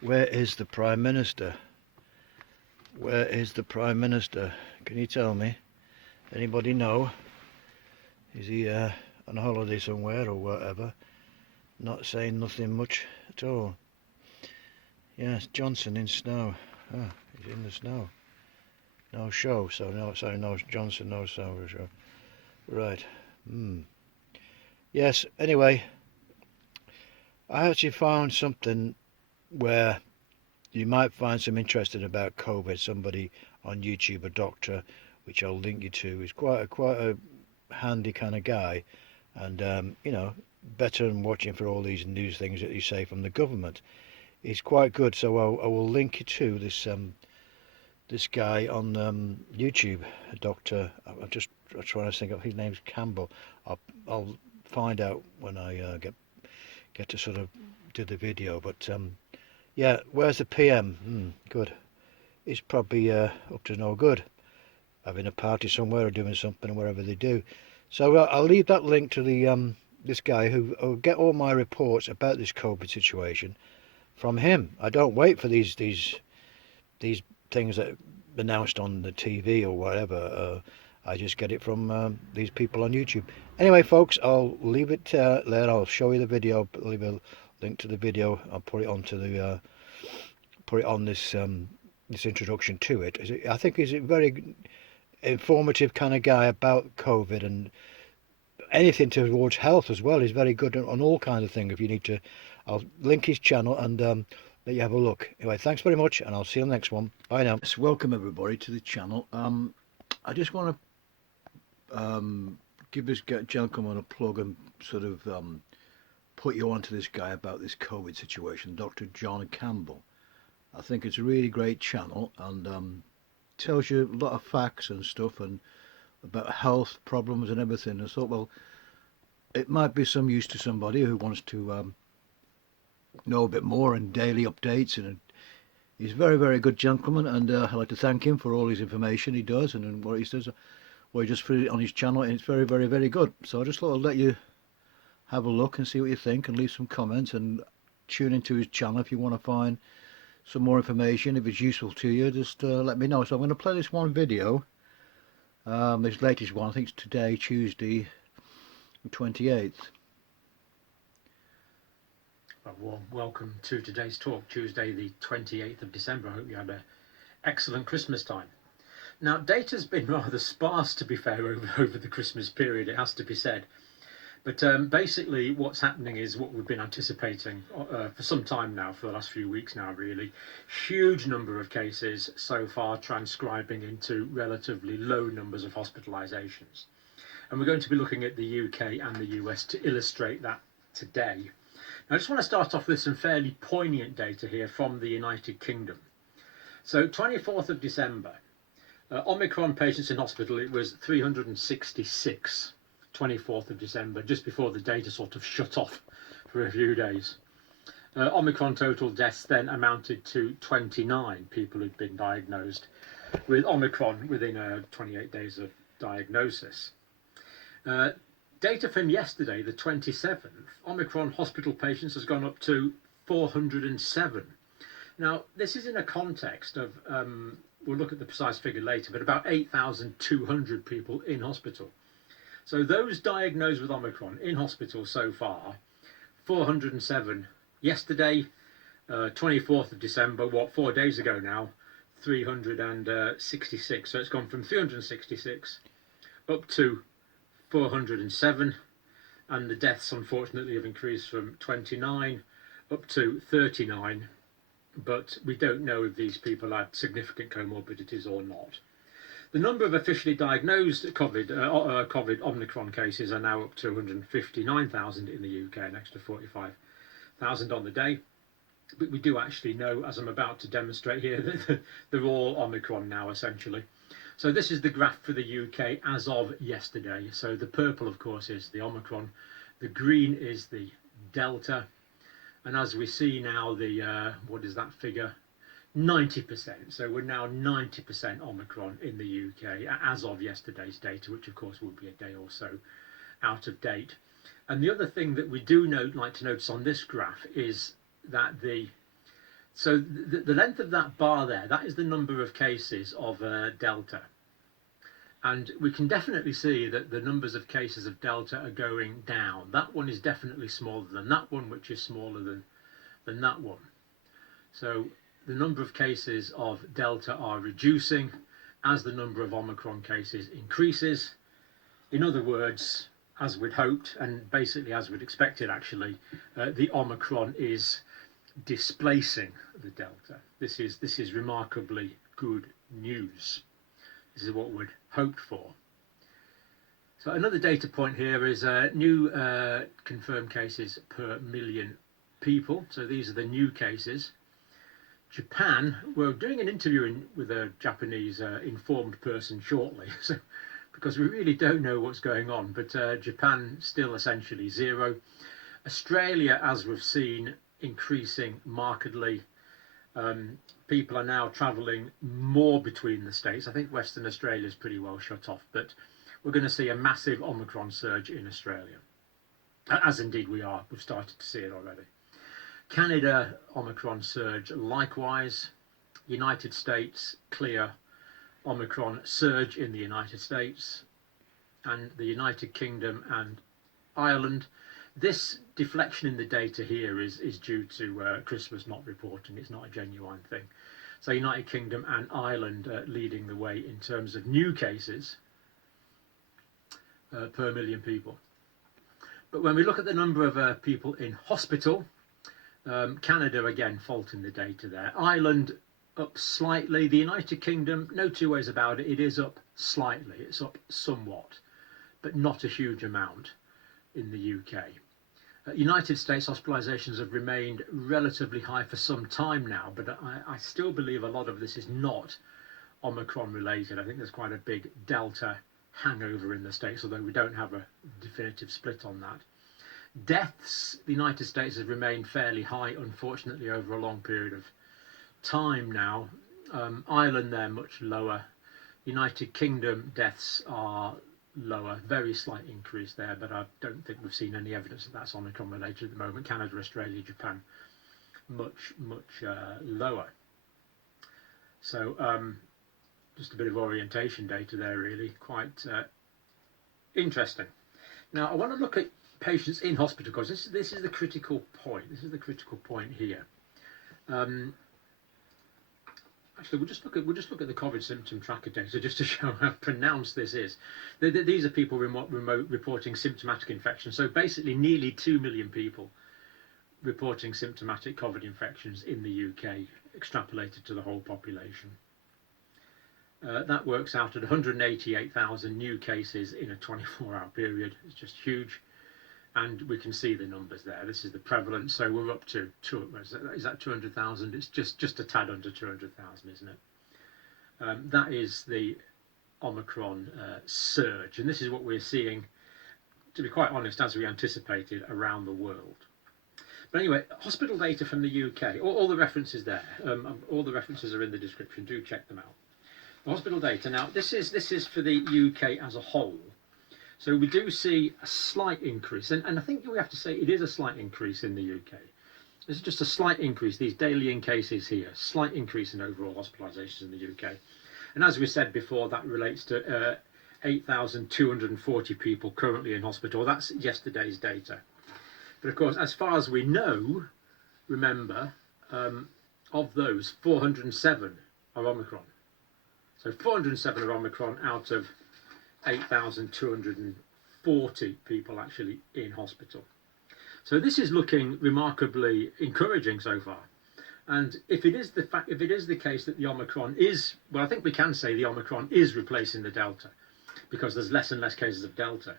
Where is the Prime Minister? Where is the Prime Minister? Can you tell me? Anybody know? Is he on holiday somewhere or whatever? Not saying nothing much at all. Yes, Johnson in snow. Oh, he's in the snow. No show, so no, sorry, no Johnson, no show. Right. Hmm. Yes, anyway, I actually found something where you might find some interesting about COVID. Somebody on YouTube, a doctor, which I'll link you to, is quite a handy kind of guy, and better than watching for all these news things that you say from the government. He's quite good, so I will link you to this guy on YouTube, a doctor. I'm just trying to think of his name's Campbell. I'll find out when I get to sort of do the video. But yeah, where's the PM? Good. He's probably up to no good, having a party somewhere or doing something wherever they do. So I'll leave that link to the this guy who will get all my reports about this COVID situation from him. I don't wait for these things that are announced on the TV or whatever. I just get it from these people on YouTube. Anyway, folks, I'll leave it there. I'll show you the video. Leave a link to the video. I'll put it onto the put it on this introduction to it. I think he's a very informative kind of guy about COVID and anything towards health as well. He's very good on all kinds of things. If you need to, I'll link his channel and let you have a look. Anyway, thanks very much, and I'll see you on the next one. Bye now. Yes, welcome everybody to the channel. I just want to give this gentleman a plug and sort of put you onto this guy about this COVID situation, Dr. John Campbell. I think it's a really great channel and tells you a lot of facts and stuff and about health problems and everything. I thought, well, it might be some use to somebody who wants to know a bit more and daily updates. And he's a very, very good gentleman, and I'd like to thank him for all his information he does and what he does. Well, he just put it on his channel, and it's very, very, very good. So I just thought I'd let you have a look and see what you think and leave some comments and tune into his channel if you want to find some more information. If it's useful to you, just let me know. So I'm going to play this one video. This latest one, I think it's today, Tuesday, the 28th. A warm welcome to today's talk, Tuesday the 28th of December. I hope you had an excellent Christmas time. Now, data's been rather sparse, to be fair, over the Christmas period, it has to be said. But basically what's happening is what we've been anticipating for some time now, for the last few weeks now really. Huge number of cases so far, transcribing into relatively low numbers of hospitalisations. And we're going to be looking at the UK and the US to illustrate that today. Now, I just want to start off with some fairly poignant data here from the United Kingdom. So 24th of December, Omicron patients in hospital, it was 366. 24th of December, just before the data sort of shut off for a few days. Omicron total deaths then amounted to 29 people who'd been diagnosed with Omicron within 28 days of diagnosis. Data from yesterday, the 27th, Omicron hospital patients has gone up to 407. Now, this is in a context of, we'll look at the precise figure later, but about 8,200 people in hospital. So those diagnosed with Omicron in hospital so far, 407 yesterday, 24th of December, 4 days ago now, 366. So it's gone from 366 up to 407, and the deaths unfortunately have increased from 29 up to 39, but we don't know if these people had significant comorbidities or not. The number of officially diagnosed COVID Omicron cases are now up to 159,000 in the UK, an extra 45,000 on the day. But we do actually know, as I'm about to demonstrate here, that they're all Omicron now, essentially. So this is the graph for the UK as of yesterday. So the purple, of course, is the Omicron. The green is the Delta. And as we see now, the, what is that figure? 90%. So we're now 90% Omicron in the UK as of yesterday's data, which of course will be a day or so out of date. And the other thing that we do like to notice on this graph is that the So the length of that bar there, that is the number of cases of Delta. And we can definitely see that the numbers of cases of Delta are going down. That one is definitely smaller than that one, which is smaller than that one. So the number of cases of Delta are reducing as the number of Omicron cases increases. In other words, as we'd hoped, and basically as we'd expected actually, the Omicron is displacing the Delta. This is remarkably good news. This is what we'd hoped for. So another data point here is new confirmed cases per million people. So these are the new cases. Japan, we're doing an interview with a Japanese informed person shortly, so, because we really don't know what's going on, but Japan still essentially zero. Australia, as we've seen, increasing markedly. People are now travelling more between the states. I think Western Australia is pretty well shut off, but we're going to see a massive Omicron surge in Australia, as indeed we are. We've started to see it already. Canada, Omicron surge likewise. United States, clear Omicron surge in the United States. And the United Kingdom and Ireland. This deflection in the data here is due to Christmas not reporting. It's not a genuine thing. So United Kingdom and Ireland leading the way in terms of new cases per million people. But when we look at the number of people in hospital, Canada again faulting the data there. Ireland up slightly. The United Kingdom, no two ways about it, it is up slightly. It's up somewhat, but not a huge amount in the UK. United States hospitalisations have remained relatively high for some time now, but I still believe a lot of this is not Omicron related. I think there's quite a big Delta hangover in the States, although we don't have a definitive split on that. Deaths, the United States has remained fairly high, unfortunately, over a long period of time now. Ireland, they're much lower. United Kingdom deaths are lower, very slight increase there, but I don't think we've seen any evidence that that's Omicron related at the moment. Canada, Australia, Japan, much lower. So just a bit of orientation data there, really quite interesting. Now I want to look at patients in hospital, because this is the critical point. This is the critical point here. Actually, we'll just look at the COVID symptom tracker data just to show how pronounced this is. These are people remote reporting symptomatic infections. So basically, nearly 2 million people reporting symptomatic COVID infections in the UK, extrapolated to the whole population. That works out at 188,000 new cases in a 24-hour period. It's just huge. And we can see the numbers there. This is the prevalence. So we're up to, is that 200,000? It's just a tad under 200,000, isn't it? That is the Omicron surge. And this is what we're seeing, to be quite honest, as we anticipated, around the world. But anyway, hospital data from the UK, all the references there, all the references are in the description. Do check them out. The hospital data. Now, this is for the UK as a whole. So we do see a slight increase, and I think we have to say it is a slight increase in the UK. This is just a slight increase, these daily in cases here, slight increase in overall hospitalisations in the UK. And as we said before, that relates to 8,240 people currently in hospital. That's yesterday's data. But of course, as far as we know, remember, of those, 407 are Omicron. So 407 are Omicron out of 8,240 people actually in hospital. So this is looking remarkably encouraging so far. And if it is the case that the Omicron is, well, I think we can say the Omicron is replacing the Delta, because there's less and less cases of Delta.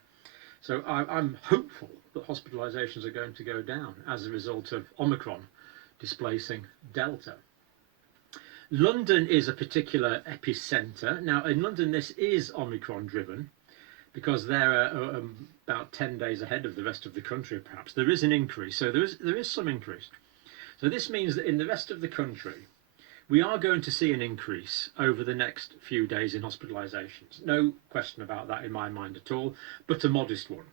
So I'm hopeful that hospitalisations are going to go down as a result of Omicron displacing Delta. London is a particular epicentre. Now, in London, this is Omicron driven, because they're about 10 days ahead of the rest of the country, perhaps. There is an increase, so there is some increase. So this means that in the rest of the country, we are going to see an increase over the next few days in hospitalisations. No question about that in my mind at all, but a modest one.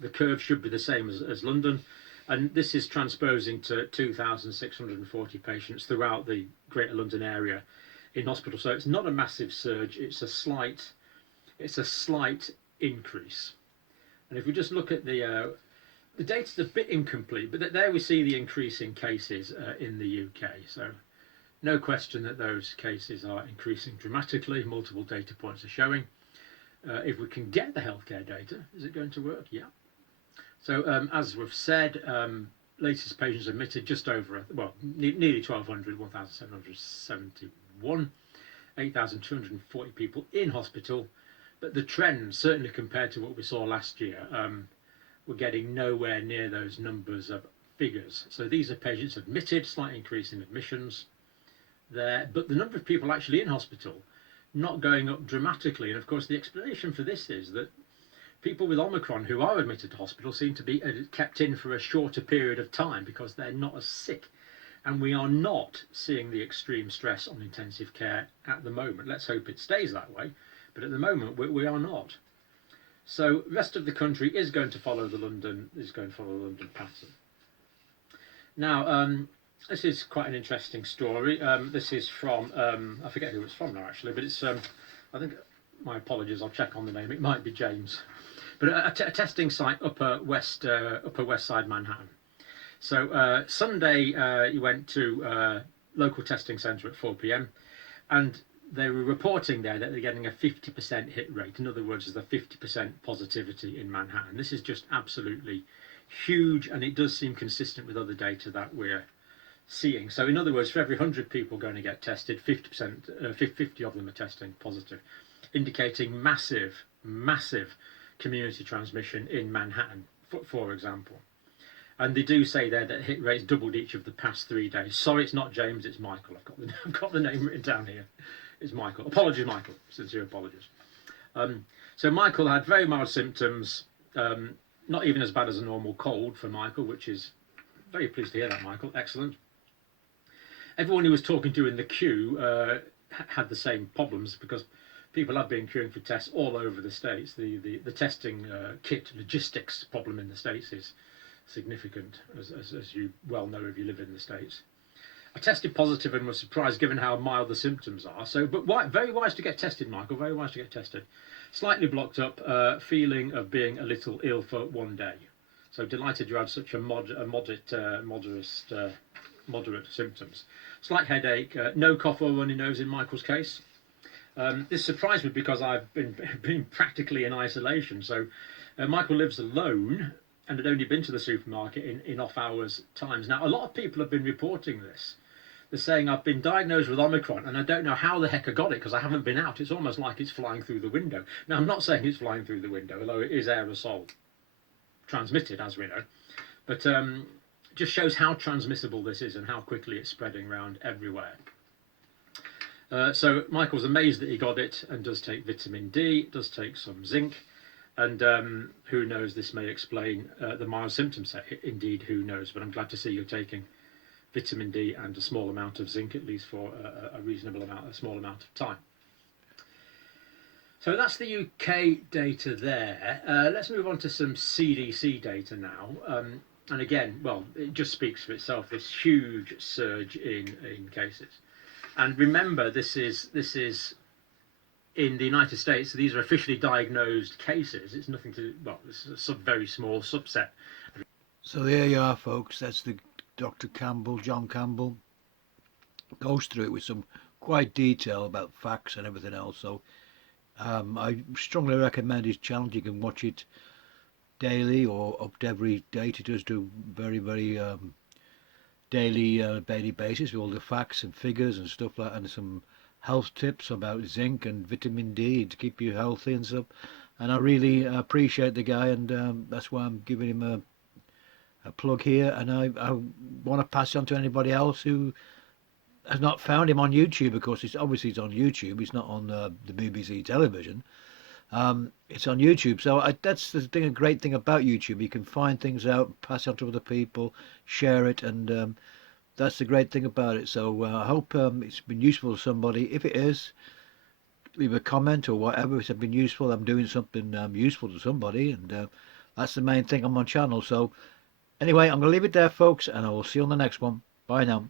The curve should be the same as London. And this is transposing to 2,640 patients throughout the Greater London area in hospital. So it's not a massive surge, it's a slight increase. And if we just look at the data's a bit incomplete, but there we see the increase in cases in the UK. So no question that those cases are increasing dramatically. Multiple data points are showing. If we can get the healthcare data, is it going to work? Yeah. So as we've said, latest patients admitted just over, well, nearly 1,200, 1,771, 8,240 people in hospital. But the trend, certainly compared to what we saw last year, we're getting nowhere near those numbers of figures. So these are patients admitted, slight increase in admissions there, but the number of people actually in hospital not going up dramatically. And of course, the explanation for this is that people with Omicron who are admitted to hospital seem to be kept in for a shorter period of time because they're not as sick. And we are not seeing the extreme stress on intensive care at the moment. Let's hope it stays that way. But at the moment, we are not. So the rest of the country is going to follow the London pattern. Now, this is quite an interesting story. This is from I forget who it's from now actually, but it's I think, my apologies, I'll check on the name. It might be James, but a testing site upper west side Manhattan. So Sunday you went to local testing centre at 4 p.m. and they were reporting there that they're getting a 50% hit rate. In other words, there's a 50% positivity in Manhattan. This is just absolutely huge, and it does seem consistent with other data that we're seeing. So in other words, for every 100 people going to get tested, 50 of them are testing positive, indicating massive community transmission in Manhattan, for example. And they do say there that hit rates doubled each of the past 3 days. Sorry, it's not James, it's Michael. I've got the name written down here. It's Michael. Apologies, Michael. Sincere apologies. So Michael had very mild symptoms, not even as bad as a normal cold for Michael, which is very pleased to hear that, Michael. Excellent. Everyone who was talking to in the queue had the same problems because people have been queuing for tests all over the States. The testing kit logistics problem in the States is significant, as you well know if you live in the States. I tested positive and was surprised given how mild the symptoms are. So, but very wise to get tested, Michael. Very wise to get tested. Slightly blocked up, feeling of being a little ill for 1 day. So delighted you had such a moderate symptoms. Slight headache, no cough or runny nose in Michael's case. This surprised me because I've been practically in isolation. So Michael lives alone and had only been to the supermarket in off hours times. Now, a lot of people have been reporting this. They're saying I've been diagnosed with Omicron and I don't know how the heck I got it because I haven't been out. It's almost like it's flying through the window. Now, I'm not saying it's flying through the window, although it is aerosol transmitted, as we know. But just shows how transmissible this is and how quickly it's spreading around everywhere. So Michael's amazed that he got it and does take vitamin D, does take some zinc. And who knows, this may explain the mild symptoms. Indeed, who knows? But I'm glad to see you're taking vitamin D and a small amount of zinc, at least for a small amount of time. So that's the UK data there. Let's move on to some CDC data now. And again, well, it just speaks for itself, this huge surge in cases. And remember, this is in the United States, these are officially diagnosed cases. It's nothing to, well, this is a very small subset. So there you are, folks. That's the Dr. Campbell, John Campbell, goes through it with some quite detail about facts and everything else. So I strongly recommend his channel. You can watch it daily or up to every day. He does do very daily basis with all the facts and figures and stuff like that, and some health tips about zinc and vitamin D to keep you healthy and stuff. And I really appreciate the guy, and that's why I'm giving him a plug here. And I want to pass it on to anybody else who has not found him on YouTube, because it's obviously it's on YouTube. It's not on the BBC television. It's on YouTube. So that's the thing. A great thing about YouTube, you can find things out, pass it on to other people, share it, and that's the great thing about it. So I hope it's been useful to somebody. If it is, leave a comment or whatever. If it's been useful, I'm doing something useful to somebody, and that's the main thing on my channel. So Anyway, I'm going to leave it there, folks, and I will see you on the next one. Bye now.